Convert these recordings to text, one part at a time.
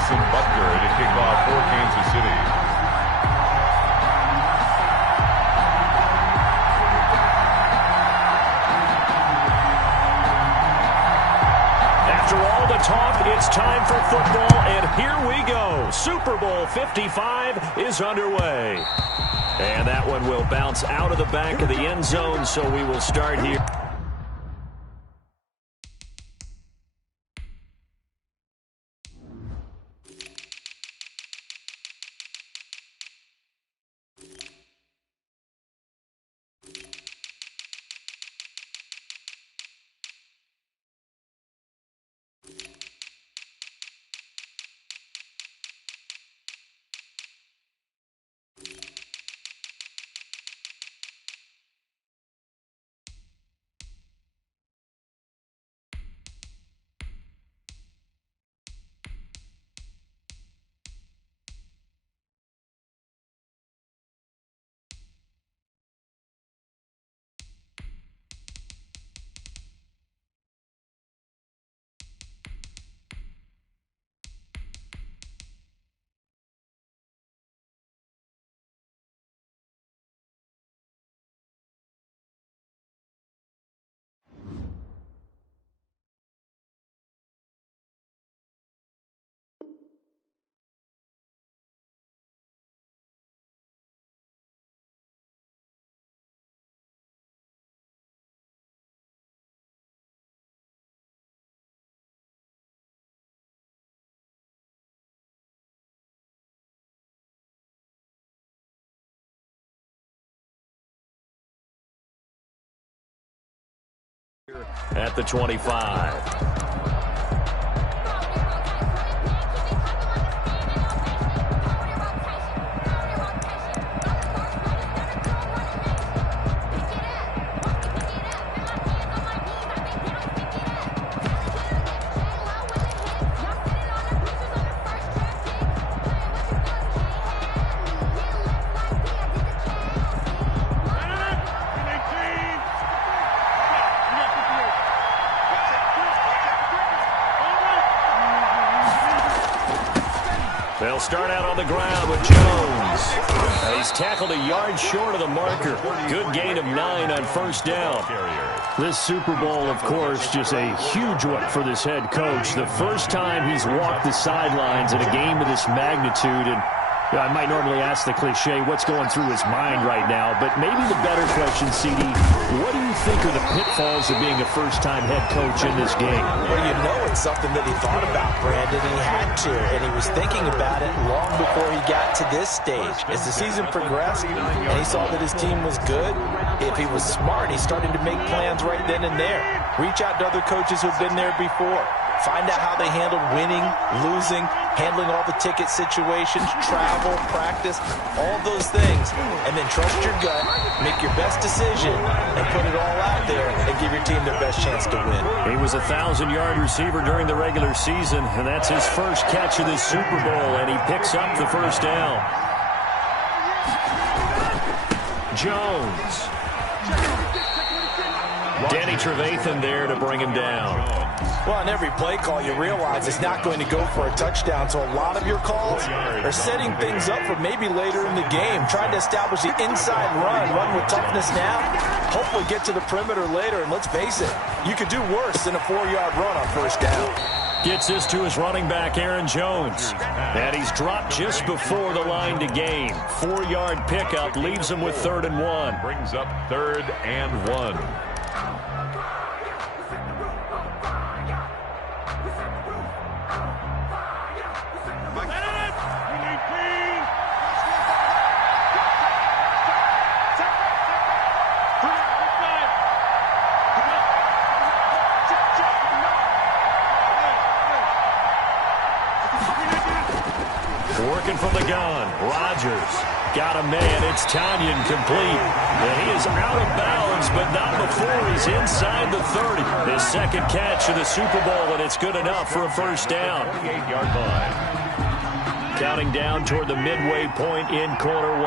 Harrison Butker to kick off for Kansas City. After all the talk, it's time for football, and here we go. Super Bowl 55 is underway. And that one will bounce out of the back of the end zone, so we will start here. At the 25. They'll start out on the ground with Jones. He's tackled a yard short of the marker. Good gain of 9 on first down. This Super Bowl, of course, just a huge one for this head coach. The first time he's walked the sidelines in a game of this magnitude. And I might normally ask the cliche, what's going through his mind right now? But maybe the better question, CD, what do you think are the pitfalls of being a first-time head coach in this game? Well, you know it's something that he thought about, Brandon. He had to, and he was thinking about it long before he got to this stage. As the season progressed and he saw that his team was good, if he was smart, he started to make plans right then and there. Reach out to other coaches who've been there before. Find out how they handled winning, losing, handling all the ticket situations, travel, practice, all those things. And then trust your gut, make your best decision, and put it all out there and give your team their best chance to win. He was a 1,000-yard receiver during the regular season, and that's his first catch of this Super Bowl, and he picks up the first down. Jones. Danny Trevathan there to bring him down. Well, on every play call, you realize it's not going to go for a touchdown, so a lot of your calls are setting things up for maybe later in the game, trying to establish the inside run with toughness now, hopefully get to the perimeter later, and let's face it, you could do worse than a 4-yard run on first down. Gets this to his running back, Aaron Jones. And he's dropped just before the line to gain. 4-yard pickup leaves him with 3rd and 1. Brings up 3rd and 1. Working from the gun. Rodgers got a man. It's Tanyan complete. And he is out of bounds, but not before he's inside the 30. His second catch of the Super Bowl, and it's good enough for a first down. 28-yard line. Counting down toward the midway point in quarter 1.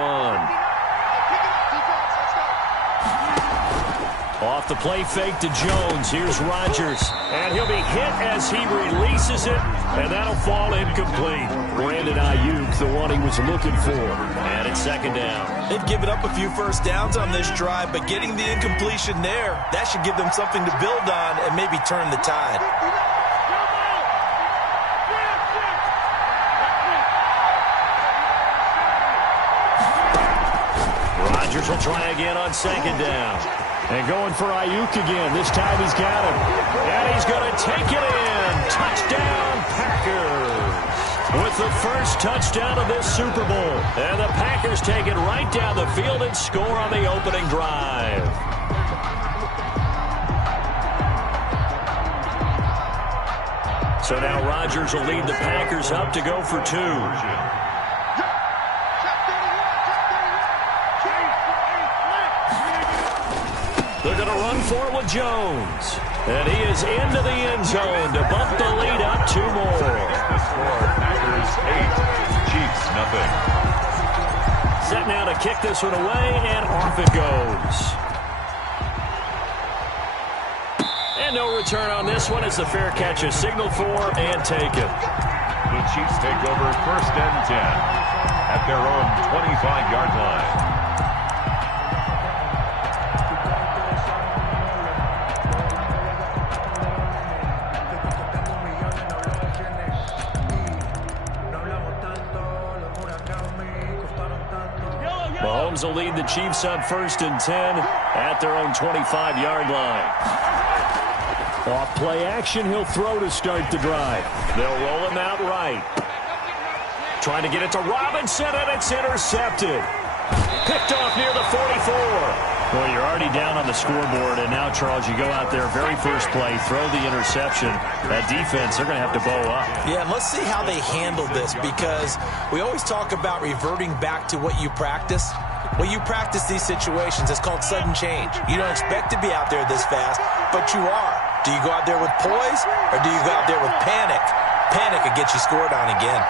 Off the play fake to Jones. Here's Rodgers. And he'll be hit as he releases it. And that'll fall incomplete. Brandon Ayuk, the one he was looking for. And it's second down. They've given up a few first downs on this drive, but getting the incompletion there, that should give them something to build on and maybe turn the tide. Rodgers will try again on second down. And going for Ayuk again. This time he's got him. And he's going to take it in. Touchdown, Packers. With the first touchdown of this Super Bowl. And the Packers take it right down the field and score on the opening drive. So now Rodgers will lead the Packers up to go for two. They're going to run for it with Jones. And he is into the end zone to bump the lead up two more. Packers 8, Chiefs nothing. Set now to kick this one away, and off it goes. And no return on this one as the fair catch is signaled for and taken. The Chiefs take over 1st and 10 at their own 25-yard line. Mahomes will lead the Chiefs on 1st and 10 at their own 25-yard line. Off play action, he'll throw to start the drive. They'll roll him out right. Trying to get it to Robinson, and it's intercepted. Picked off near the 44. Well, you're already down on the scoreboard, and now, Charles, you go out there, very first play, throw the interception. That defense, they're going to have to bow up. Yeah, and let's see how they handle this, because we always talk about reverting back to what you practice. When you practice these situations, it's called sudden change. You don't expect to be out there this fast, but you are. Do you go out there with poise, or do you go out there with panic? Panic will get you scored on again.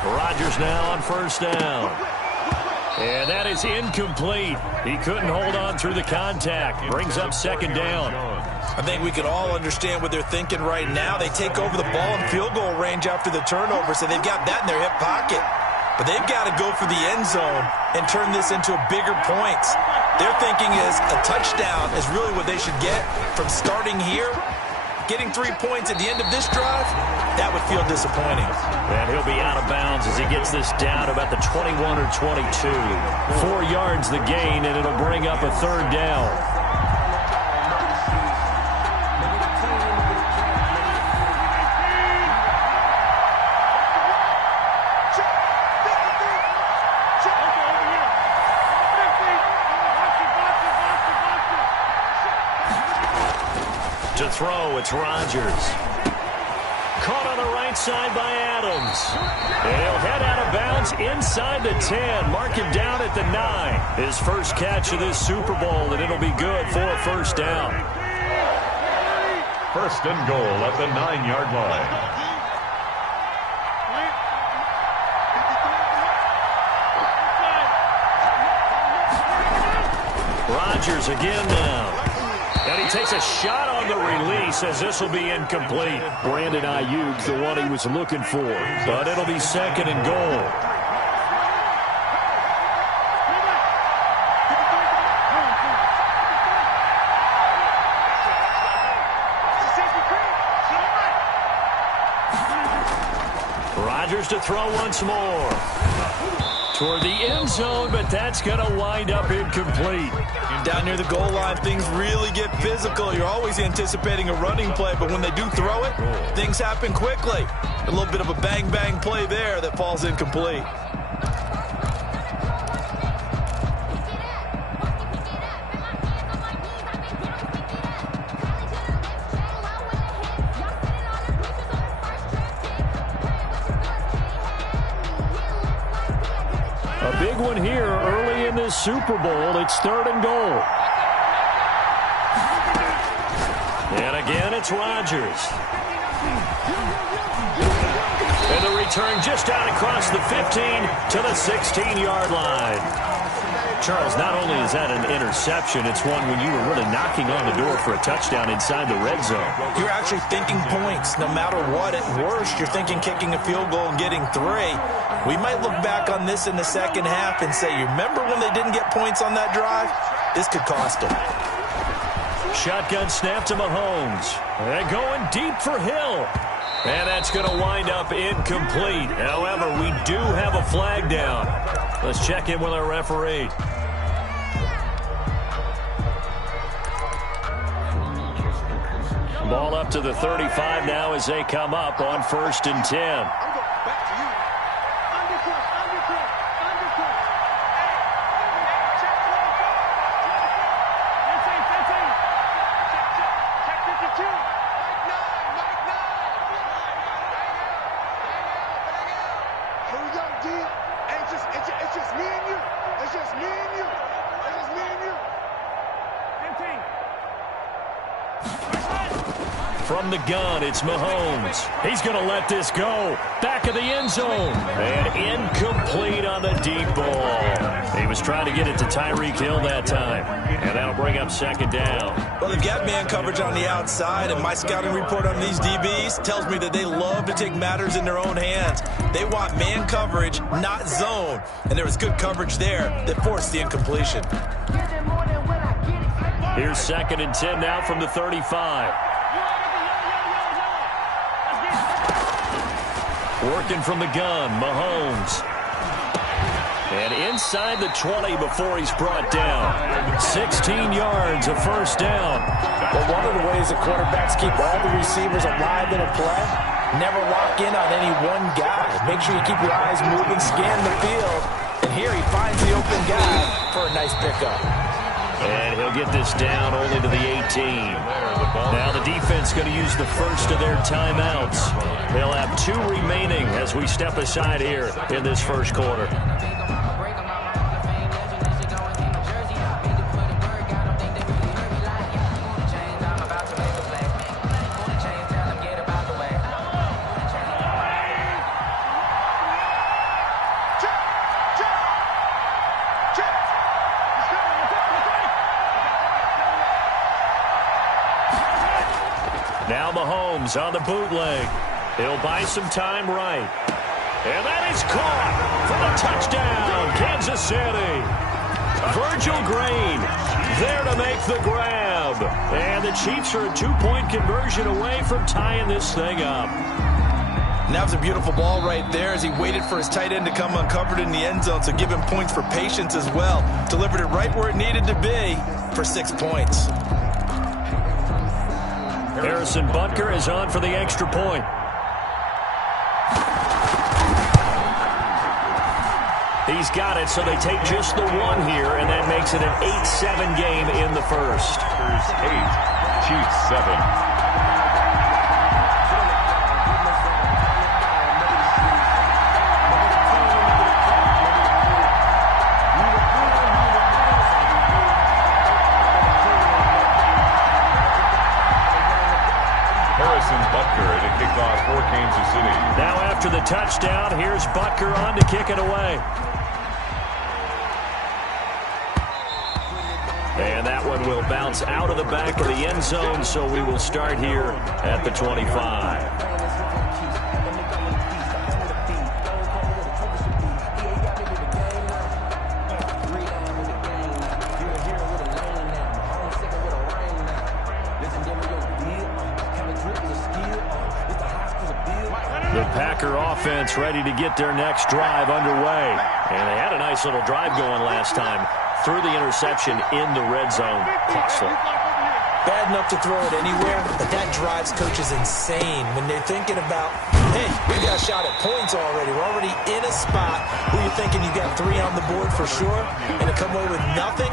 Rodgers now on 1st down. And that is incomplete. He couldn't hold on through the contact. Brings up 2nd down. I think we can all understand what they're thinking right now. They take over the ball in field goal range after the turnover, so they've got that in their hip pocket. But they've got to go for the end zone and turn this into bigger points. Their thinking is a touchdown is really what they should get from starting here. Getting 3 points at the end of this drive, that would feel disappointing. And he'll be out of bounds as he gets this down about the 21 or 22. 4 yards the gain, and it'll bring up a 3rd down. To throw, it's Rodgers. Caught on the right side by Adams. And he'll head out of bounds inside the 10. Mark him down at the 9. His first catch of this Super Bowl, and it'll be good for a 1st down. 1st and goal at the 9-yard line. Rodgers again now. And he takes a shot on the release as this will be incomplete. Brandon Ayuk, the one he was looking for. But it'll be 2nd and goal. Rodgers to throw once more. Toward the end zone, but that's going to wind up incomplete. Down near the goal line, things really get physical. You're always anticipating a running play, but when they do throw it, things happen quickly. A little bit of a bang-bang play there that falls incomplete. A big one here early in this Super Bowl. It's 3rd and goal. And again, it's Rodgers. And the return just out across the 15 to the 16-yard line. Charles, not only is that an interception, it's one when you were really knocking on the door for a touchdown inside the red zone. You're actually thinking points. No matter what, at worst, you're thinking kicking a field goal and getting 3. We might look back on this in the second half and say, you remember when they didn't get points on that drive? This could cost them. Shotgun snap to Mahomes. And going deep for Hill. And that's going to wind up incomplete. However, we do have a flag down. Let's check in with our referee. Ball up to the 35 now as they come up on 1st and 10. From the gun, it's Mahomes. He's going to let this go. Back of the end zone. And incomplete on the deep ball. He was trying to get it to Tyreek Hill that time. And that'll bring up 2nd down. Well, they've got man coverage on the outside, and my scouting report on these DBs tells me that they love to take matters in their own hands. They want man coverage, not zone. And there was good coverage there that forced the incompletion. Here's 2nd and 10 now from the 35. Working from the gun, Mahomes. And inside the 20 before he's brought down. 16 yards, a 1st down. Well, one of the ways that quarterbacks keep all the receivers alive in a play, never lock in on any one guy. Make sure you keep your eyes moving, scan the field. And here he finds the open guy for a nice pickup. And he'll get this down only to the 18. Now the defense going to use the first of their timeouts. They'll have 2 remaining as we step aside here in this 1st quarter. Now Mahomes on the bootleg. He'll buy some time right. And that is caught for the touchdown, Kansas City. Virgil Green there to make the grab. And the Chiefs are a 2-point conversion away from tying this thing up. And that was a beautiful ball right there as he waited for his tight end to come uncovered in the end zone, so give him points for patience as well. Delivered it right where it needed to be for 6 points. Harrison Butker is on for the extra point. He's got it, so they take just the 1 here, and that makes it an 8-7 game in the 1st. 8, Chiefs 7. Butker to kick off for Kansas City. Now after the touchdown, here's Butker on to kick it away. And that one will bounce out of the back of the end zone, so we will start here at the 25. The Packer offense ready to get their next drive underway. And they had a nice little drive going last time. Threw the interception in the red zone. Costly. Bad enough to throw it anywhere, but that drives coaches insane when they're thinking about, hey, we got a shot at points already. We're already in a spot where you're thinking you got 3 on the board for sure, and to come away with nothing,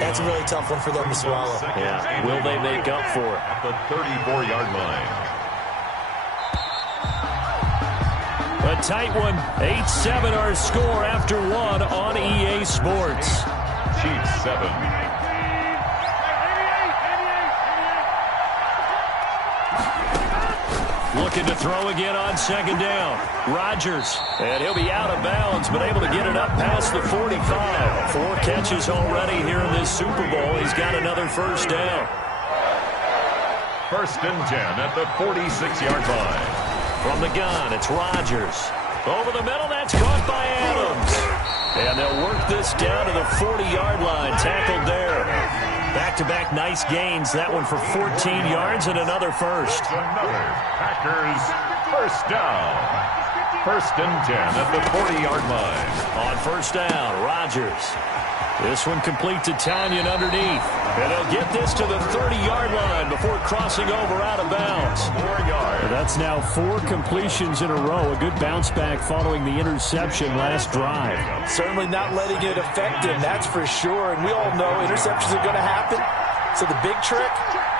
that's a really tough one for them to swallow. Yeah, will they make up for it? At the 34-yard line. A tight one. 8-7 our score after 1 on EA Sports. Chiefs 7. Looking to throw again on second down. Rodgers. And he'll be out of bounds, but able to get it up past the 45. 4 catches already here in this Super Bowl. He's got another first down. First and 10 at the 46-yard line. From the gun, it's Rodgers. Over the middle, that's caught by Adams. And they'll work this down to the 40-yard line. Tackled there. Back-to-back nice gains. That one for 14 yards and another first. Another Packers first down. First and 10 at the 40-yard line. On first down, Rodgers. This one complete to Tanyan underneath. And they'll get this to the 30-yard line before crossing over out of bounds. 4 yards. That's now 4 completions in a row. A good bounce back following the interception last drive. Certainly not letting it affect him, that's for sure. And we all know interceptions are going to happen. So the big trick,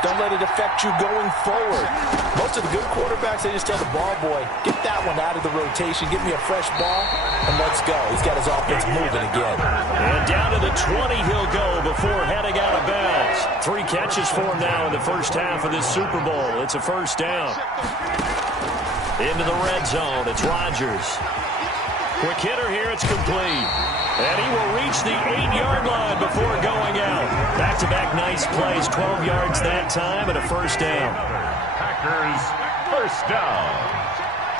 don't let it affect you going forward. Most of the good quarterbacks, they just tell the ball boy, get that one out of the rotation, give me a fresh ball, and let's go. He's got his offense moving again. And down to the 20 he'll go before heading out of bounds. 3 catches for him now in the first half of this Super Bowl. It's a first down. Into the red zone, it's Rodgers. Quick hitter here, it's complete. And he will reach the 8-yard line before going out. Back-to-back nice plays, 12 yards that time and a first down. Packers first down.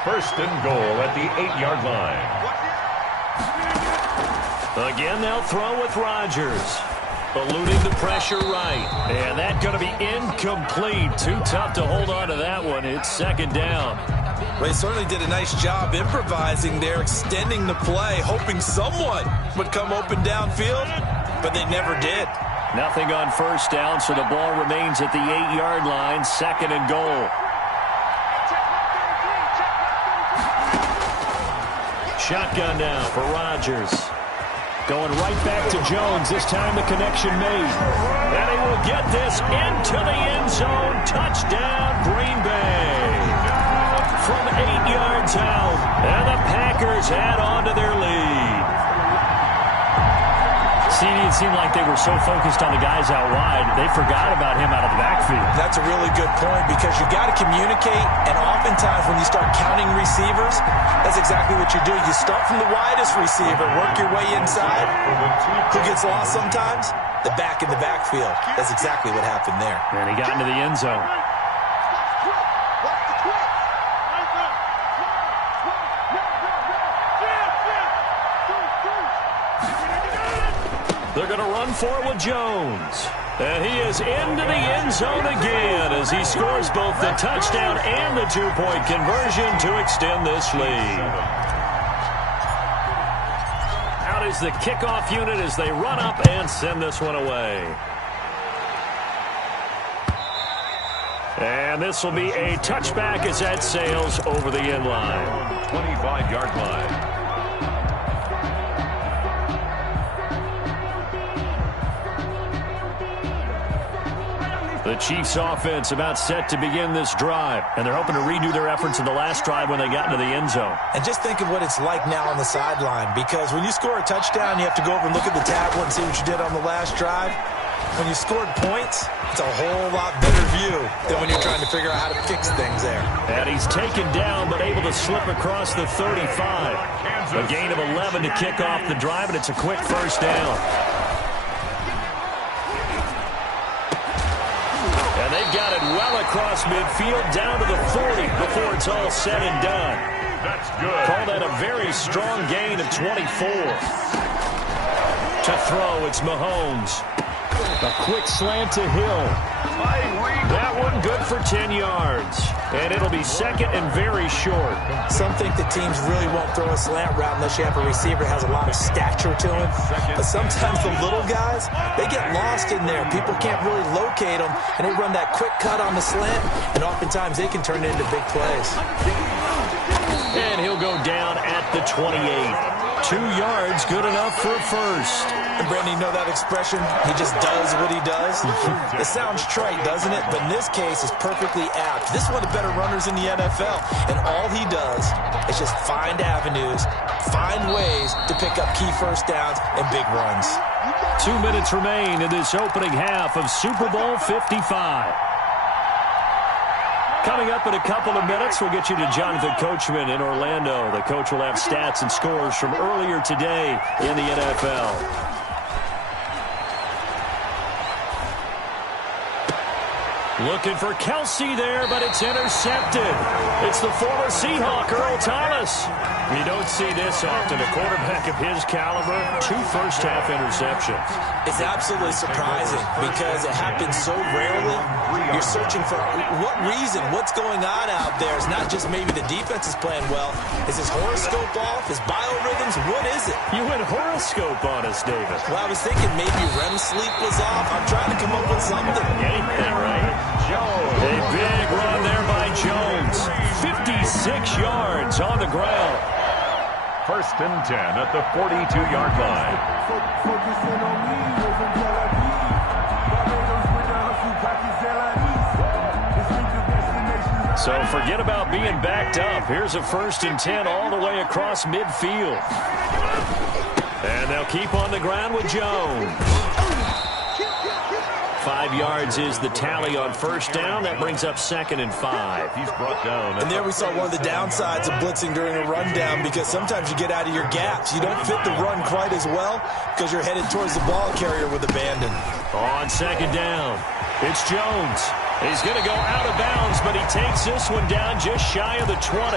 First and goal at the 8-yard line. Again, they'll throw with Rodgers. Eluding the pressure right. And that's going to be incomplete. Too tough to hold on to that one. It's second down. Well, he certainly did a nice job improvising there, extending the play, hoping someone would come open downfield, but they never did. Nothing on first down, so the ball remains at the 8-yard line, second and goal. Shotgun now for Rodgers. Going right back to Jones. This time the connection made. And he will get this into the end zone. Touchdown, Green Bay. From 8 yards out. And the Packers add on to their lead. See, it seemed like they were so focused on the guys out wide, they forgot about him out of the backfield. That's a really good point because you got to communicate, and oftentimes when you start counting receivers, that's exactly what you do. You start from the widest receiver, work your way inside. Who gets lost sometimes? The back in the backfield. That's exactly what happened there. And he got into the end zone. They're going to run for it with Jones. And he is into the end zone again as he scores both the touchdown and the 2-point conversion to extend this lead. Out is the kickoff unit as they run up and send this one away. And this will be a touchback as that sails over the end line. 25-yard line. The Chiefs offense about set to begin this drive, and they're hoping to redo their efforts in the last drive when they got into the end zone. And just think of what it's like now on the sideline, because when you score a touchdown, you have to go over and look at the tablet and see what you did on the last drive. When you scored points, it's a whole lot better view than when you're trying to figure out how to fix things there. And he's taken down, but able to slip across the 35. A gain of 11 to kick off the drive, and it's a quick first down. And they've got it well across midfield, down to the 40 before it's all said and done. That's good. Call that a very strong gain of 24. To throw, it's Mahomes. A quick slant to Hill. That one good for 10 yards. And it'll be second and very short. Some think that teams really won't throw a slant route unless you have a receiver that has a lot of stature to him. But sometimes the little guys, they get lost in there. People can't really locate them, and they run that quick cut on the slant, and oftentimes they can turn it into big plays. And he'll go down at the 28. 2 yards, good enough for a first. And Brandon, you know that expression? He just does what he does. It sounds trite, doesn't it? But in this case, it's perfectly apt. This is one of the better runners in the NFL. And all he does is just find avenues, find ways to pick up key first downs and big runs. 2 minutes remain in this opening half of Super Bowl 55. Coming up in a couple of minutes, we'll get you to Jonathan Coachman in Orlando. The coach will have stats and scores from earlier today in the NFL. Looking for Kelsey there, but it's intercepted. It's the former Seahawk, Earl Thomas. You don't see this often. A quarterback of his caliber, 2 first-half interceptions. It's absolutely surprising because it happens so rarely. You're searching for what reason, what's going on out there. It's not just maybe the defense is playing well. Is his horoscope off? His biorhythms? What is it? You went horoscope on us, David. Well, I was thinking maybe REM sleep was off. I'm trying to come up with something. Anything, right? A big run there by Jones. 56 yards on the ground. 1st and 10 at the 42-yard line. So forget about being backed up. Here's a 1st and 10 all the way across midfield. And they'll keep on the ground with Jones. 5 yards is the tally on 1st down. That brings up 2nd and 5. He's brought down. And there we saw one of the downsides of blitzing during a rundown because sometimes you get out of your gaps. You don't fit the run quite as well because you're headed towards the ball carrier with abandon. On 2nd down, it's Jones. He's going to go out of bounds, but he takes this one down just shy of the 20.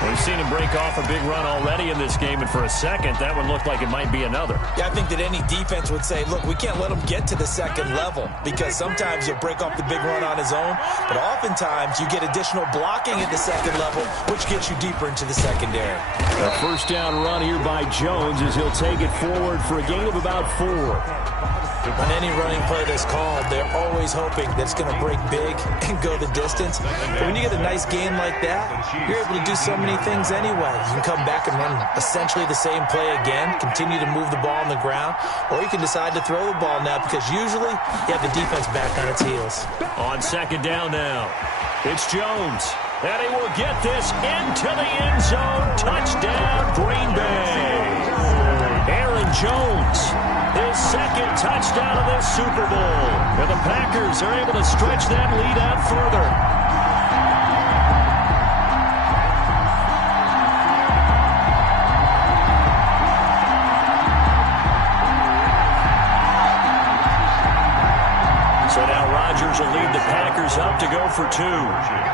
We've seen him break off a big run already in this game, and for a second, that one looked like it might be another. Yeah, I think that any defense would say, look, we can't let him get to the 2nd level because sometimes you'll break off the big run on his own, but oftentimes you get additional blocking at the 2nd level, which gets you deeper into the secondary. A 1st down run here by Jones as he'll take it forward for a gain of about 4. On any running play that's called, they're always hoping that it's going to break big and go the distance. But when you get a nice game like that, you're able to do so many things anyway. You can come back and run essentially the same play again, continue to move the ball on the ground, or you can decide to throw the ball now because usually you have the defense back on its heels. On 2nd down now, it's Jones. And he will get this into the end zone. Touchdown, Green Bay. Aaron Jones, his 2nd touchdown of this Super Bowl. And the Packers are able to stretch that lead out further. So now Rodgers will lead the Packers up to go for 2.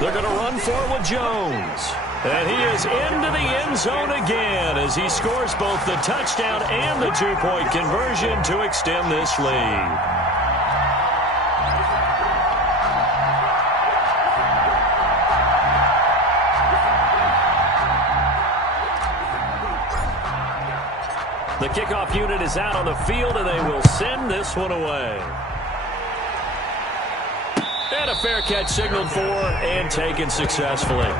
They're going to run forward Jones. And he is into the end zone again as he scores both the touchdown and the 2-point conversion to extend this lead. The kickoff unit is out on the field, and they will send this one away. And a fair catch signaled for and taken successfully.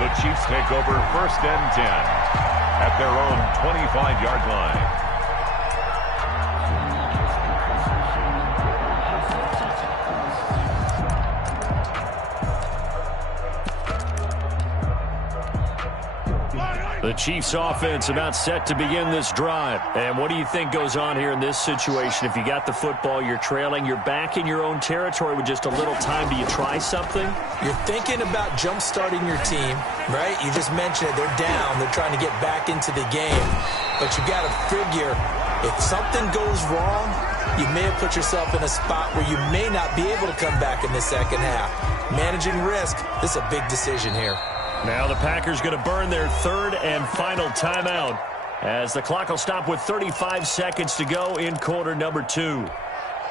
The Chiefs take over 1st and 10 at their own 25-yard line. The Chiefs offense about set to begin this drive. And what do you think goes on here in this situation? If you got the football, you're trailing, you're back in your own territory with just a little time. Do you try something? You're thinking about jump-starting your team, right? You just mentioned it. They're down. They're trying to get back into the game. But you got to figure if something goes wrong, you may have put yourself in a spot where you may not be able to come back in the 2nd half. Managing risk, this is a big decision here. Now the Packers going to burn their 3rd and final timeout as the clock will stop with 35 seconds to go in quarter number 2.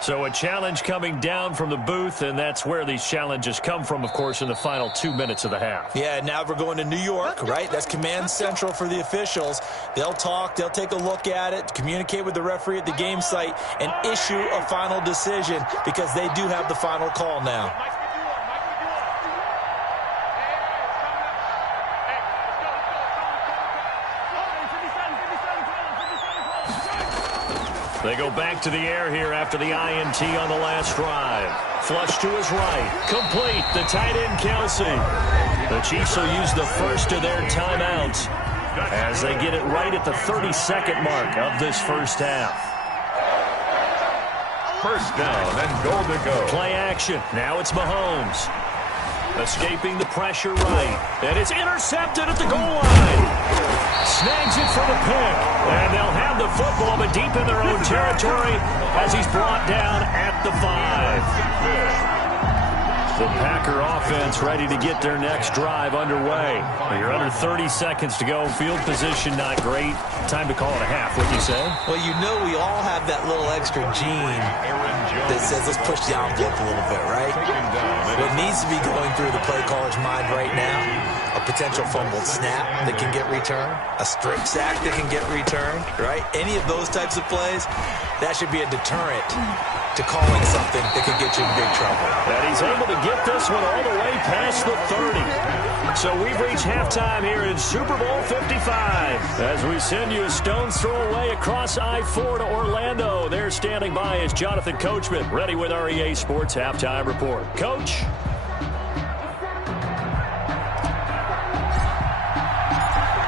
So a challenge coming down from the booth, and that's where these challenges come from, of course, in the final 2 minutes of the half. Yeah, now we're going to New York, right? That's command central for the officials. They'll talk, they'll take a look at it, communicate with the referee at the game site, and issue a final decision because they do have the final call now. They go back to the air here after the INT on the last drive. Flush to his right. Complete. The tight end, Kelsey. The Chiefs will use the first of their timeouts. as they get it right at the 32nd mark of this first half. First down and goal to go. Play action. Now it's Mahomes. Escaping the pressure right. And it's intercepted at the goal line. Snags it for the pick. And they'll have the football, but deep in their own territory as he's brought down at the 5. The Packer offense ready to get their next drive underway. You're under 30 seconds to go. Field position not great. Time to call it a half, wouldn't you say? Well, you know we all have that little extra gene that says let's push the envelope a little bit, right? What needs to be going through the play caller's mind right now, a potential fumbled snap that can get returned, a strip sack that can get returned, right? Any of those types of plays, that should be a deterrent to calling something that could get you in big trouble. And he's able to get this one all the way past the 30. So we've reached halftime here in Super Bowl 55. As we send you a stone's throw away across I-4 to Orlando. There standing by is Jonathan Coachman, ready with our EA Sports Halftime Report. Coach?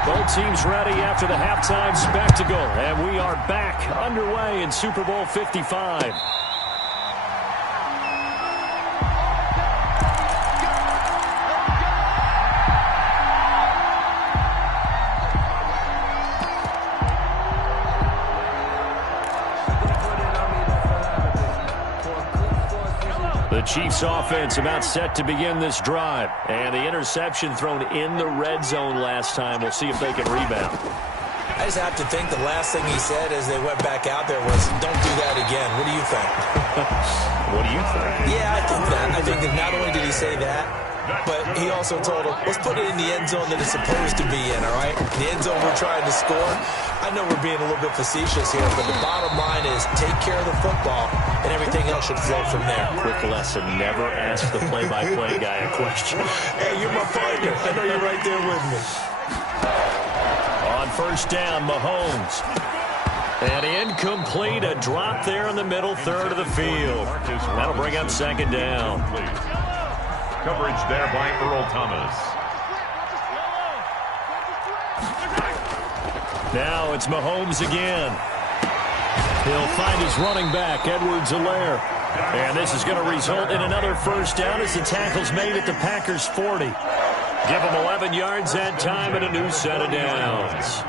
Both teams ready after the halftime spectacle. And we are back underway in Super Bowl 55. The Chiefs offense about set to begin this drive. And the interception thrown in the red zone last time. We'll see if they can rebound. I just have to think the last thing he said as they went back out there was, don't do that again. What do you think? What do you think? Yeah, I think that. I think that not only did he say that, but he also told him, let's put it in the end zone that it's supposed to be in, all right? The end zone we're trying to score. I know we're being a little bit facetious here, but the bottom line is take care of the football, and everything else should flow from there. Quick lesson, never ask the play-by-play guy a question. Hey, you're my partner. I know you're right there with me. On first down, Mahomes. And incomplete, a drop there in the middle third of the field. That'll bring up second down. Coverage there by Earl Thomas. Now it's Mahomes again. He'll find his running back, Edwards-Helaire. And this is going to result in another first down as the tackle's made at the Packers' 40. Give them 11 yards that time and a new set of downs.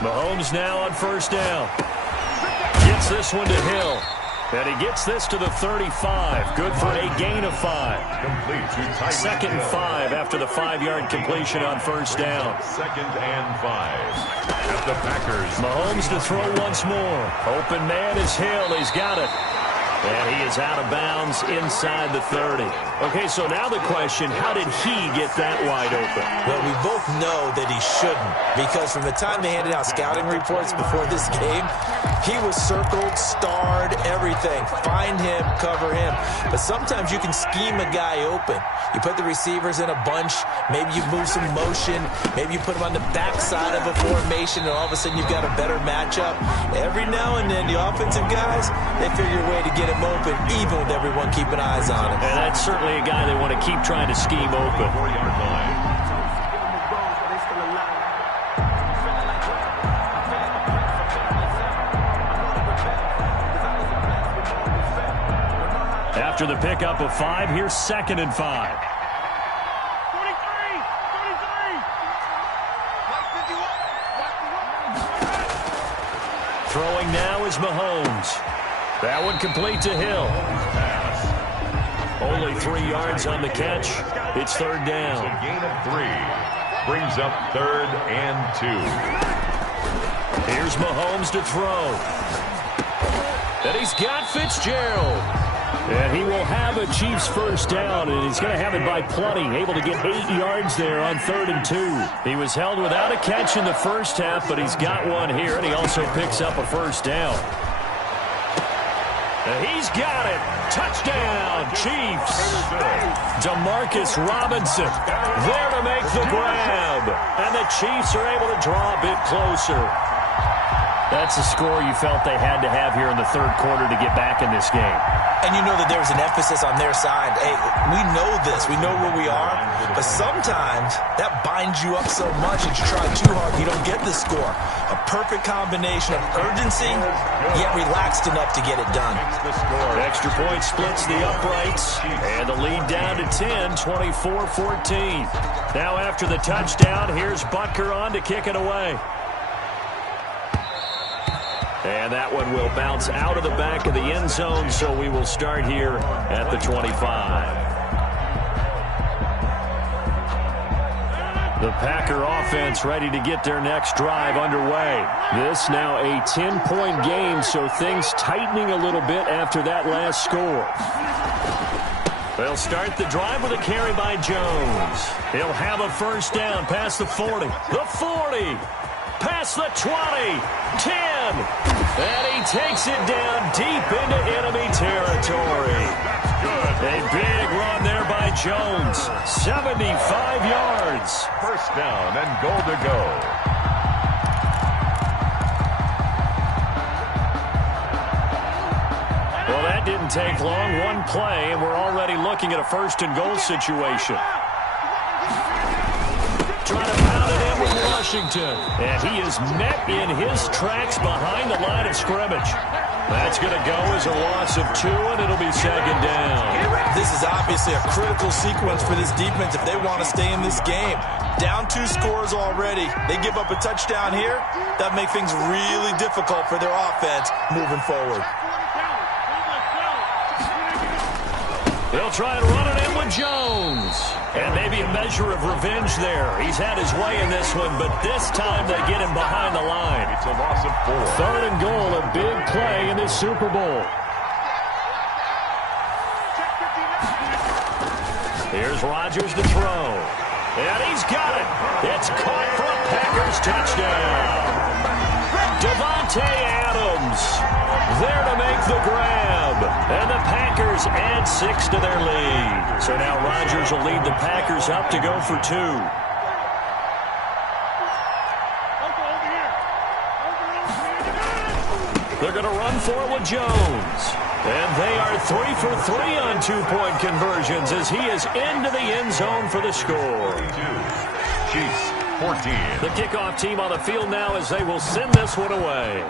Mahomes now on first down. Gets this one to Hill. And he gets this to the 35. Good for a gain of 5. Complete to Tyreek Second and Hill. 5 after the 5-yard completion on first down. Second and 5. At the Packers. Mahomes to throw once more. Open man is Hill. He's got it. And he is out of bounds inside the 30. Okay, so now the question, how did he get that wide open? Well, we both know that he shouldn't, because from the time they handed out scouting reports before this game, he was circled, starred, everything. Find him, cover him. But sometimes you can scheme a guy open. You put the receivers in a bunch, maybe you move some motion, maybe you put them on the backside of a formation, and all of a sudden you've got a better matchup. Every now and then, the offensive guys, they figure a way to get him open, even with everyone keeping eyes on him. And that's certainly a guy they want to keep trying to scheme open. 4-yard line. After the pickup of 5, here's second and 5. Throwing now is Mahomes. That one complete to Hill. Only 3 yards on the catch. It's third down. A gain of 3. Brings up third and 2. Here's Mahomes to throw. And he's got Fitzgerald. And he will have a Chiefs first down, and he's going to have it by plenty. Able to get 8 yards there on third and 2. He was held without a catch in the first half, but he's got one here, and he also picks up a first down. And he's got it. Touchdown, Chiefs. Demarcus Robinson there to make the grab. And the Chiefs are able to draw a bit closer. That's the score you felt they had to have here in the third quarter to get back in this game. And you know that there's an emphasis on their side. Hey, we know this. We know where we are. But sometimes that binds you up so much that you try too hard, you don't get the score. A perfect combination of urgency, yet relaxed enough to get it done. Extra point splits the uprights, and the lead down to 10, 24-14. Now after the touchdown, here's Butker on to kick it away. And that one will bounce out of the back of the end zone, so we will start here at the 25. The Packer offense ready to get their next drive underway. This now a 10-point game, so things tightening a little bit after that last score. They'll start the drive with a carry by Jones. He'll have a first down past the 40, the 40. Past the 20, 10, and he takes it down deep into enemy territory. A big run there by Jones, 75 yards. First down and goal to go. Well, that didn't take long. One play, and we're already looking at a first and goal situation. Trying to pound it in with Washington. And he is met in his tracks behind the line of scrimmage. That's going to go as a loss of 2, and it'll be second down. This is obviously a critical sequence for this defense if they want to stay in this game. Down 2 scores already. They give up a touchdown here. That make things really difficult for their offense moving forward. They'll try and run it in with Jones. And maybe a measure of revenge there. He's had his way in this one, but this time they get him behind the line. It's a loss of 4. Third and goal, a big play in this Super Bowl. Here's Rodgers to throw. And he's got it. It's caught for a Packers touchdown. Devontae Adams there to make the grab. And the Packers add 6 to their lead. So now Rodgers will lead the Packers up to go for 2. They're going to run for it with Jones. And they are 3 for 3 on 2-point conversions as he is into the end zone for the score. 2. Chiefs, 14. The kickoff team on the field now as they will send this one away.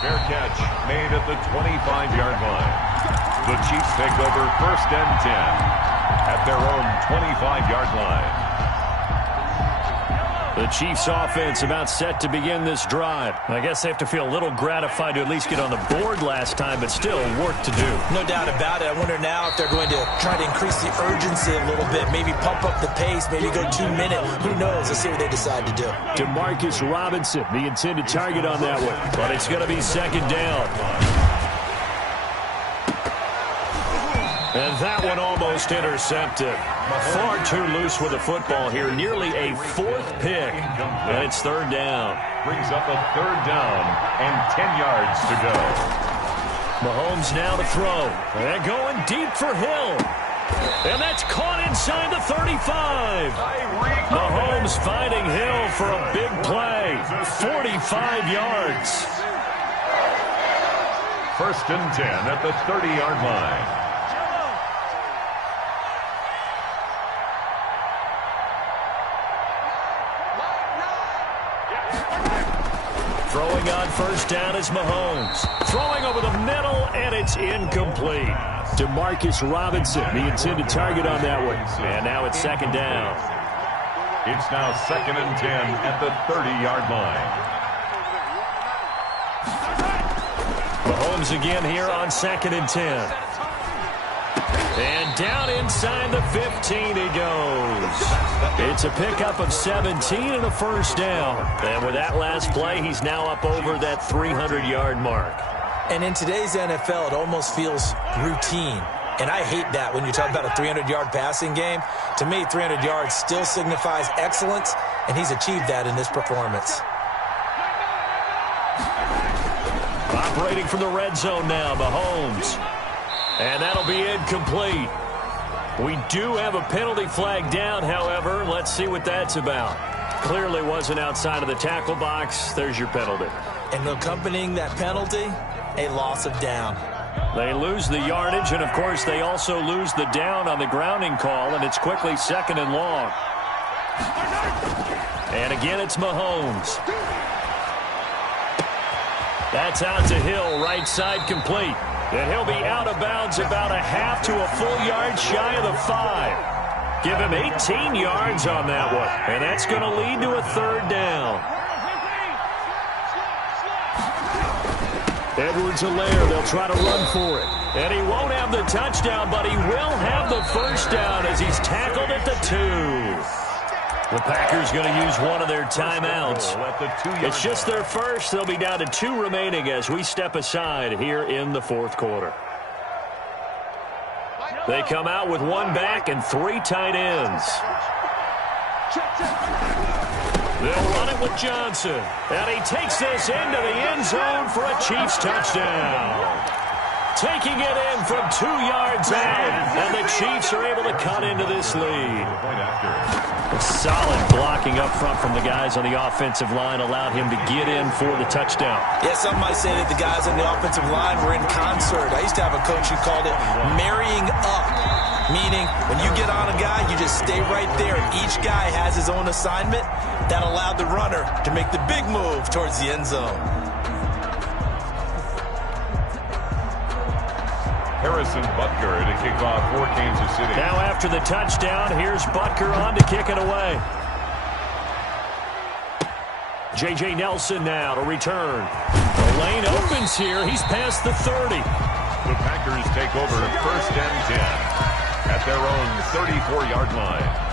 Fair catch made at the 25-yard line. The Chiefs take over first and 10 at their own 25-yard line. The Chiefs offense about set to begin this drive. I guess they have to feel a little gratified to at least get on the board last time, but still work to do. No doubt about it. I wonder now if they're going to try to increase the urgency a little bit, maybe pump up the pace, maybe go 2 minutes. Who knows? Let's see what they decide to do. Demarcus Robinson, the intended target on that one, but it's going to be second down. And that one almost intercepted. Far too loose with the football here. Nearly a 4th pick. And it's third down. Brings up a third down and 10 yards to go. Mahomes now to throw. And going deep for Hill. And that's caught inside the 35. Mahomes finding Hill for a big play. 45 yards. First and 10 at the 30-yard line. Throwing on first down is Mahomes. Throwing over the middle, and it's incomplete. Demarcus Robinson, the intended target on that one. And now it's second down. It's now second and 10 at the 30-yard line. Mahomes again here on second and 10. And down inside the 15 he goes. It's a pickup of 17 and a first down. And with that last play, he's now up over that 300-yard mark. And in today's NFL, it almost feels routine. And I hate that when you talk about a 300-yard passing game. To me, 300 yards still signifies excellence, and he's achieved that in this performance. Operating from the red zone now, Mahomes. And that'll be incomplete. We do have a penalty flag down, however. Let's see what that's about. Clearly wasn't outside of the tackle box. There's your penalty. And accompanying that penalty, a loss of down. They lose the yardage, and, of course, they also lose the down on the grounding call, and it's quickly 2nd and long. And again, it's Mahomes. That's out to Hill, right side complete. And he'll be out of bounds about a half to a full yard shy of the 5. Give him 18 yards on that one. And that's going to lead to a 3rd down. Edwards-Helaire, they'll try to run for it. And he won't have the touchdown, but he will have the 1st down as he's tackled at the 2. The Packers going to use one of their timeouts. It's just their first. They'll be down to 2 remaining as we step aside here in the 4th quarter. They come out with 1 back and 3 tight ends. They'll run it with Johnson. And he takes this into the end zone for a Chiefs touchdown. Taking it in from 2 yards out. And the Chiefs are able to cut into this lead. Solid blocking up front from the guys on the offensive line allowed him to get in for the touchdown. Yeah, some might say that the guys on the offensive line were in concert. I used to have a coach who called it marrying up, meaning when you get on a guy, you just stay right there. Each guy has his own assignment. That allowed the runner to make the big move towards the end zone. Harrison Butker to kick off for Kansas City. Now after the touchdown, here's Butker on to kick it away. J.J. Nelson now to return. The lane opens here. He's past the 30. The Packers take over 1st and 10 at their own 34-yard line.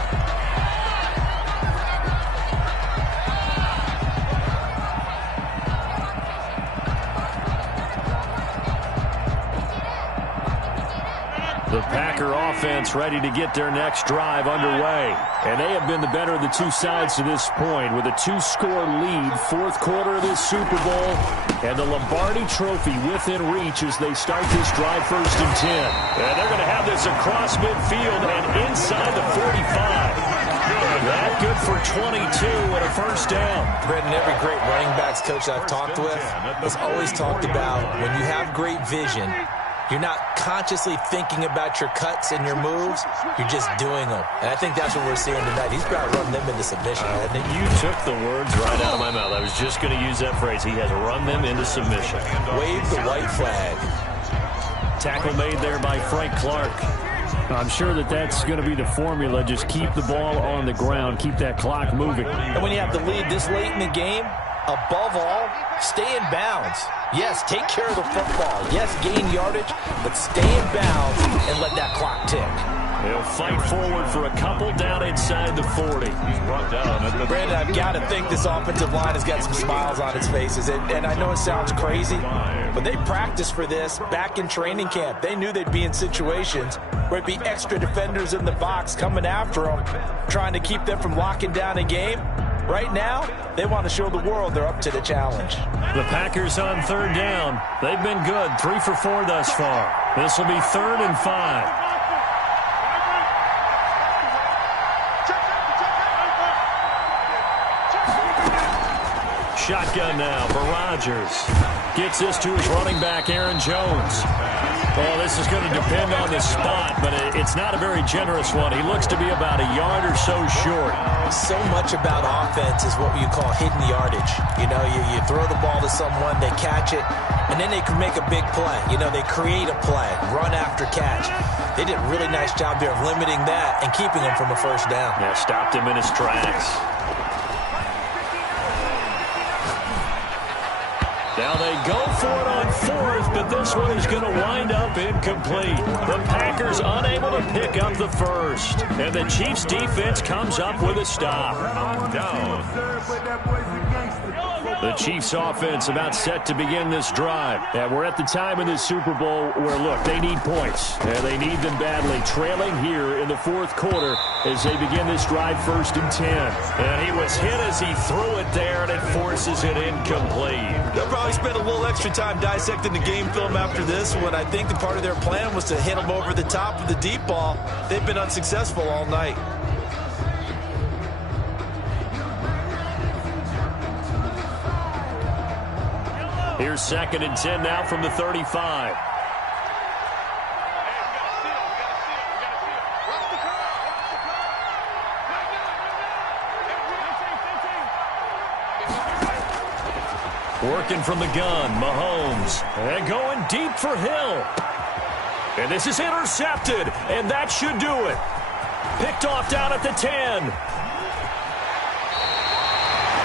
The Packer offense ready to get their next drive underway. And they have been the better of the 2 sides to this point with a 2-score lead, 4th quarter of this Super Bowl, and the Lombardi Trophy within reach as they start this drive 1st and 10. And they're going to have this across midfield and inside the 45. That good for 22 and a 1st down. Brendan, every great running backs coach I've talked with has always talked about when you have great vision, you're not consciously thinking about your cuts and your moves. You're just doing them. And I think that's what we're seeing tonight. He's got to run them into submission. You took the words right out of my mouth. I was just going to use that phrase. He has run them into submission. Wave the white flag. Tackle made there by Frank Clark. I'm sure that that's going to be the formula. Just keep the ball on the ground. Keep that clock moving. And when you have the lead this late in the game, above all, stay in bounds. Yes, take care of the football. Yes, gain yardage, but stay in bounds and let that clock tick. They'll fight forward for a couple down inside the 40. He's brought down at the Brandon, I've got to think this offensive line has got some smiles on its faces. And I know it sounds crazy, but they practiced for this back in training camp. They knew they'd be in situations where it'd be extra defenders in the box coming after them, trying to keep them from locking down a game. Right now, they want to show the world they're up to the challenge. The Packers on 3rd down. They've been good, 3 for 4 thus far. This will be 3rd and 5. Shotgun now for Rodgers. Gets this to his running back, Aaron Jones. Well, this is going to depend on the spot, but it's not a very generous one. He looks to be about a yard or so short. So much about offense is what you call hidden yardage. You know, you throw the ball to someone, they catch it, and then they can make a big play. You know, they create a play, run after catch. They did a really nice job there of limiting that and keeping him from a 1st down. Yeah, stopped him in his tracks. Now they go for it on 4th, but this one is going to wind up incomplete. The Packers unable to pick up the 1st. And the Chiefs defense comes up with a stop. down. The Chiefs offense about set to begin this drive. And we're at the time in the Super Bowl where, look, they need points. And they need them badly. Trailing here in the 4th quarter as they begin this drive 1st and 10. And he was hit as he threw it there, and it forces it incomplete. They'll probably spend a little extra time dissecting the game film after this one. I think the part of their plan was to hit them over the top of the deep ball. They've been unsuccessful all night. Here's 2nd and 10 now from the 35. Working from the gun, Mahomes. And going deep for Hill. And this is intercepted, and that should do it. Picked off down at the 10.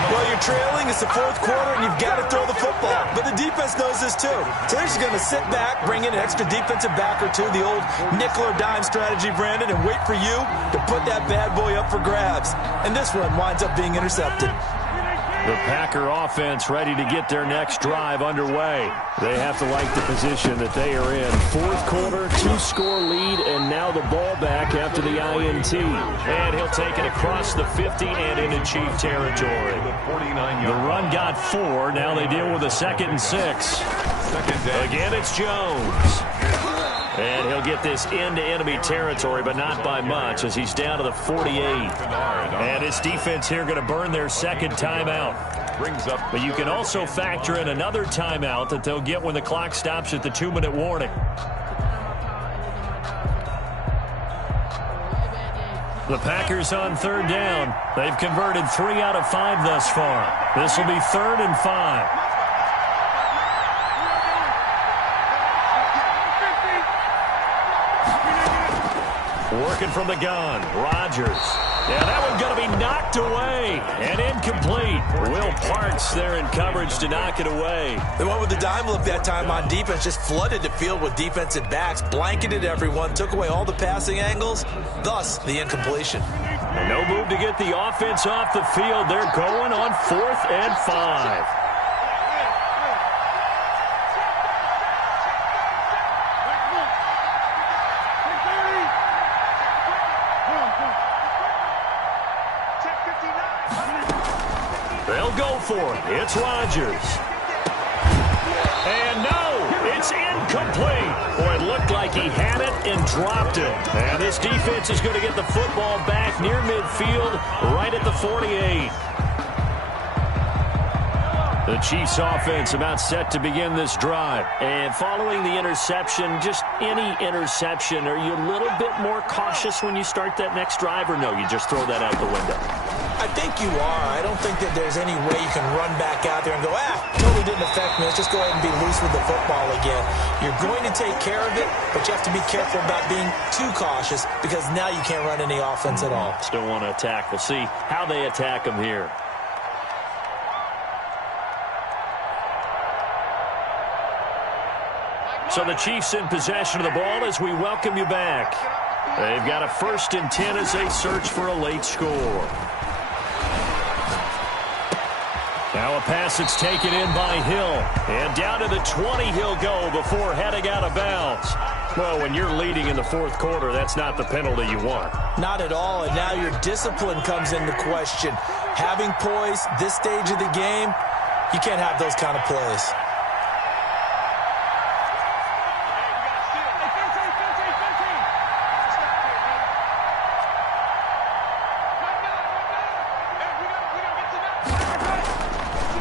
Well, you're trailing. It's the 4th quarter, and you've got to throw the football. But the defense knows this, too. So they're just going to sit back, bring in an extra defensive back or two, the old nickel or dime strategy, Brandon, and wait for you to put that bad boy up for grabs. And this one winds up being intercepted. The Packer offense ready to get their next drive underway. They have to like the position that they are in. 4th quarter, 2-score lead, and now the ball back after the INT. And he'll take it across the 50 and into Chief territory. The run got 4. Now they deal with a 2nd and 6. Again, it's Jones. And he'll get this into enemy territory, but not by much, as he's down to the 48. And his defense here going to burn their 2nd timeout. But you can also factor in another timeout that they'll get when the clock stops at the 2-minute warning. The Packers on 3rd down. They've converted 3 out of 5 thus far. This will be 3rd and 5. Working from the gun, Rodgers. Yeah, that one's going to be knocked away and incomplete. Will Parks there in coverage to knock it away. They went with the dime look that time on defense, just flooded the field with defensive backs, blanketed everyone, took away all the passing angles, thus the incompletion. And no move to get the offense off the field. They're going on 4th and 5. They'll go for it. It's Rodgers. And no, it's incomplete. Boy, it looked like he had it and dropped it. And this defense is going to get the football back near midfield, right at the 48. The Chiefs offense about set to begin this drive. And following the interception, just any interception, are you a little bit more cautious when you start that next drive, or no, you just throw that out the window? I think you are. I don't think that there's any way you can run back out there and go, totally didn't affect me. Let's just go ahead and be loose with the football again. You're going to take care of it, but you have to be careful about being too cautious because now you can't run any offense at all. Still want to attack. We'll see how they attack them here. So the Chiefs in possession of the ball as we welcome you back. They've got a 1st and 10 as they search for a late score. Now a pass that's taken in by Hill. And down to the 20 he'll go before heading out of bounds. Well, when you're leading in the 4th quarter, that's not the penalty you want. Not at all, and now your discipline comes into question. Having poise this stage of the game, you can't have those kind of plays.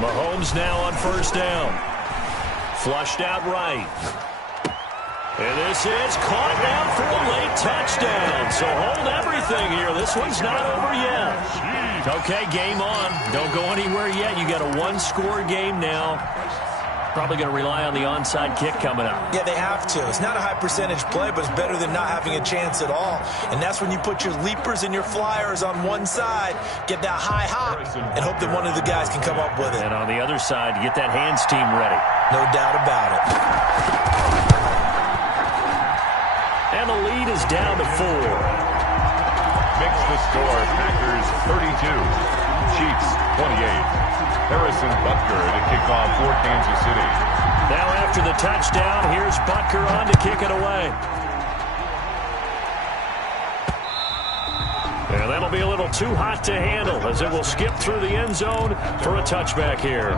Mahomes now on 1st down. Flushed out right. And this is caught down for a late touchdown. So hold everything here. This one's not over yet. Okay, game on. Don't go anywhere yet. You got a 1-score game now. Probably going to rely on the onside kick coming up. Yeah, they have to. It's not a high percentage play, but it's better than not having a chance at all. And that's when you put your leapers and your flyers on one side, get that high hop, and hope that one of the guys can come up with it. And on the other side, get that hands team ready. No doubt about it. And the lead is down to 4. Makes the score Packers 32, Chiefs 28. Harrison Butker to kick off for Kansas City. Now after the touchdown, here's Butker on to kick it away. And that'll be a little too hot to handle as it will skip through the end zone for a touchback here.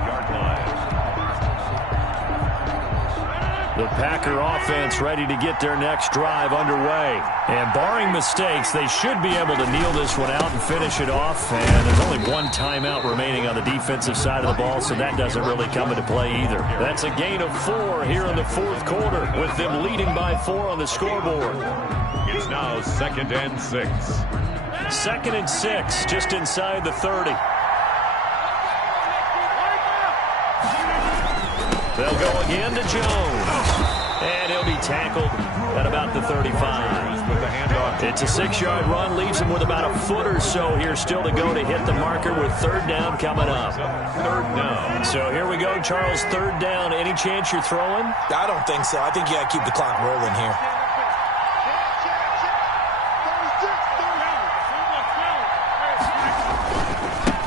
The Packer offense ready to get their next drive underway. And barring mistakes, they should be able to kneel this one out and finish it off. And there's only one timeout remaining on the defensive side of the ball, so that doesn't really come into play either. That's a gain of 4 here in the fourth quarter, with them leading by 4 on the scoreboard. It's now 2nd and 6. 2nd and 6, just inside the 30. They'll go again to Jones. And he'll be tackled at about the 35. It's a 6-yard run, leaves him with about a foot or so here still to go to hit the marker with 3rd down coming up. 3rd down. So here we go, Charles, 3rd down. Any chance you're throwing? I don't think so. I think you got to keep the clock rolling here.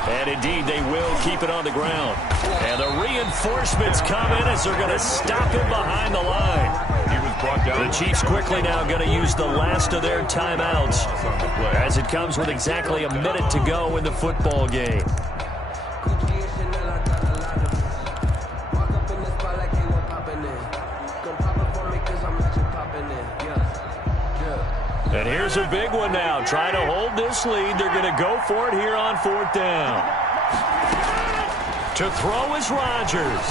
And indeed, they will keep it on the ground. And the reinforcements come in as they're going to stop him behind the line. He was brought down. The Chiefs quickly now going to use the last of their timeouts as it comes with exactly a minute to go in the football game. And here's a big one now. Trying to hold this lead. They're going to go for it here on 4th down. To throw is Rodgers.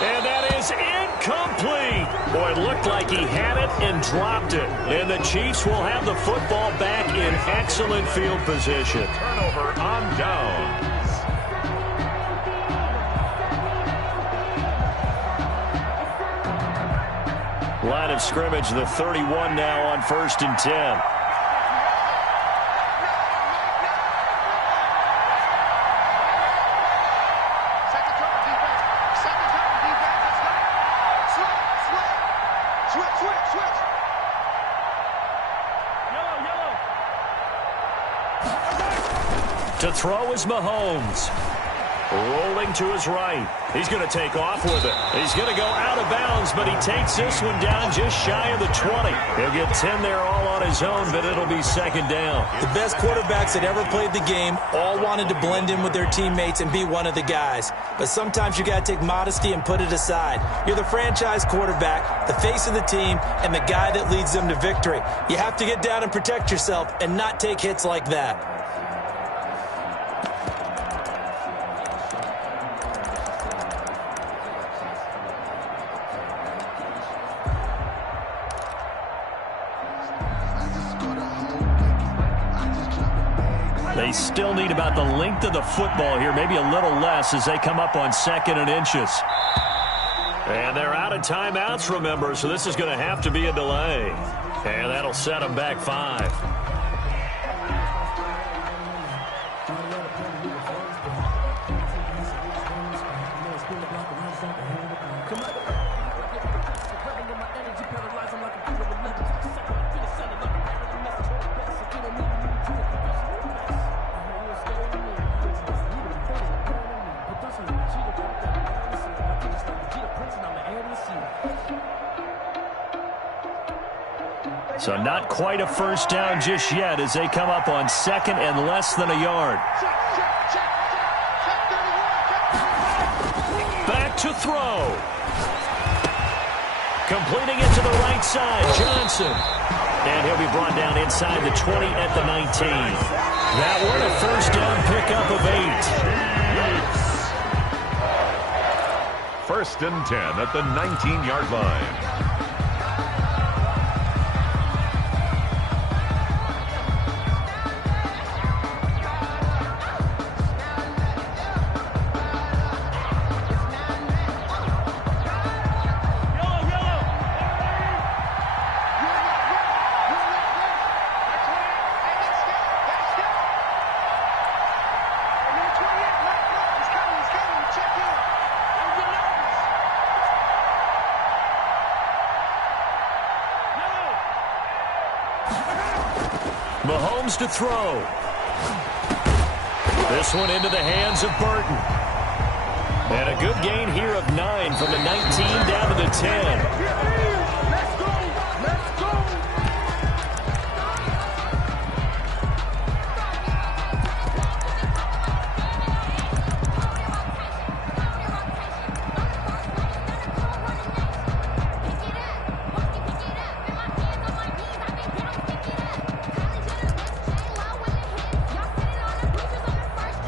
And that is incomplete. Boy, it looked like he had it and dropped it. And the Chiefs will have the football back in excellent field position. Turnover on downs. Line of scrimmage, the 31 now on 1st and 10. To throw is Mahomes. Rolling to his right. He's going to take off with it. He's going to go out of bounds, but he takes this one down just shy of the 20. He'll get 10 there all on his own, but it'll be 2nd down. The best quarterbacks that ever played the game all wanted to blend in with their teammates and be one of the guys. But sometimes you got to take modesty and put it aside. You're the franchise quarterback, the face of the team, and the guy that leads them to victory. You have to get down and protect yourself and not take hits like that. They still need about the length of the football here, maybe a little less as they come up on 2nd and inches. And they're out of timeouts, remember, so this is going to have to be a delay. And that'll set them back 5. So not quite a 1st down just yet as they come up on 2nd and less than a yard. Back to throw. Completing it to the right side, Johnson. And he'll be brought down inside the 20 at the 19. That one a 1st down pickup of 8. 1st and 10 at the 19-yard line. Mahomes to throw. This one into the hands of Burton. And a good gain here of 9 from the 19 down to the 10.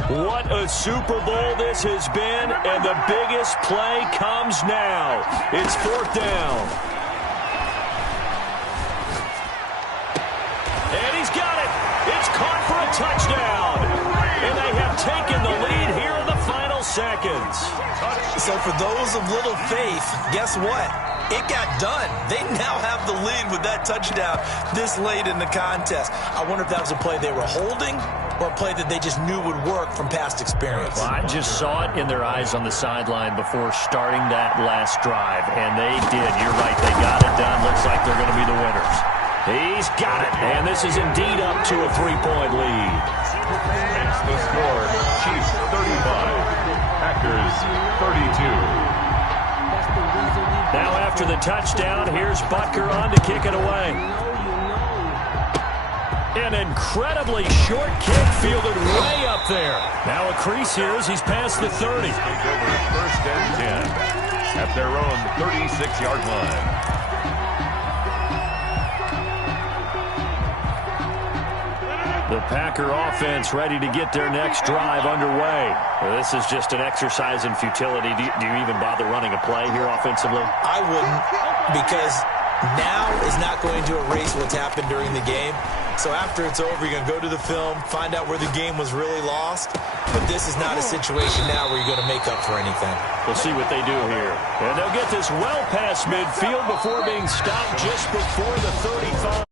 What a Super Bowl this has been, and the biggest play comes now. It's 4th down. And he's got it. It's caught for a touchdown. And they have taken the lead here in the final seconds. So for those of little faith, guess what? It got done. They now have the lead with that touchdown this late in the contest. I wonder if that was a play they were holding or a play that they just knew would work from past experience. Well, I just saw it in their eyes on the sideline before starting that last drive, and they did. You're right. They got it done. Looks like they're going to be the winners. He's got it, and this is indeed up to a 3-point lead. It's the score. Chiefs 35, Packers 32. Now after the touchdown, here's Butker on to kick it away. An incredibly short kick fielded way up there. Now a crease here as he's past the 30. Take over 1st and 10 at their own 36-yard line. The Packer offense ready to get their next drive underway. Well, this is just an exercise in futility. Do you even bother running a play here offensively? I wouldn't, because now is not going to erase what's happened during the game. So after it's over, you're going to go to the film, find out where the game was really lost. But this is not a situation now where you're going to make up for anything. We'll see what they do here. And they'll get this well past midfield before being stopped just before the 35.